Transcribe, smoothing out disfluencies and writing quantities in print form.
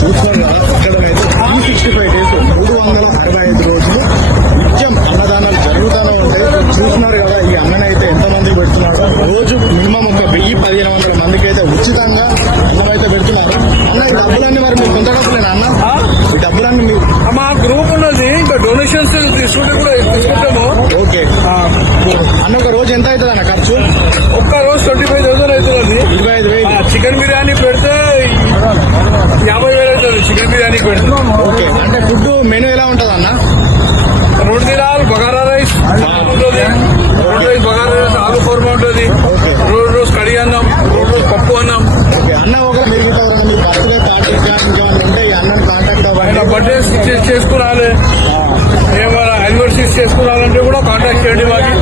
చూస్తున్నారు కదా ఇక్కడైతే 365 days 365 రోజులు నిత్యం అన్నదానాలు జరుగుతూనే ఉంటాయి. చూస్తున్నారు కదా ఈ అన్ననైతే ఎంతమంది పెడుతున్నారో రోజు మినిమం ఒక 1000-1500 మందికి అయితే ఉచితంగా అన్నం అయితే పెడుతున్నారు. అన్న ఈ డబ్బులన్నీ మరి మీరు కొంత డబ్బులేనా అన్న? ఈ డబ్బులన్నీ మీరు మా గ్రూప్ ఉన్నది, ఇంకా డొనేషన్స్ తీసుకుంటే కూడా తీసుకుంటాము. ఓకే అన్న ఒక రోజు ఎంత అవుతుంది అన్న ఖర్చు? ఒక్క రోజు 25,000 అవుతుంది. 25,000. చికెన్ బిర్యానీ పెడితే 50,000 అవుతుంది. చికెన్ బిర్యానీ పెడితే ఓకే అంటే ఫుడ్ మెనూ ఎలా ఉంటుంది అన్న? 2 దినాలు బగారా రైస్ ఉంటుంది, 2 రైస్ బగారా రైస్, ఆలు కూర్మ ఉంటుంది, 2 కడి అన్నం, 2 పప్పు అన్నం. ఓకే అన్న ఒక మీరు బర్త్డే పార్టీస్ కానీ ఉంటే ఈ అన్నని కాంటాక్ట్ ఆయన అవ్వాలి. బర్త్డే చేసుకురాలి, ఏమైనా యానివర్సరీస్ చేసుకురాలంటే కూడా కాంటాక్ట్ చేయండి మాకు.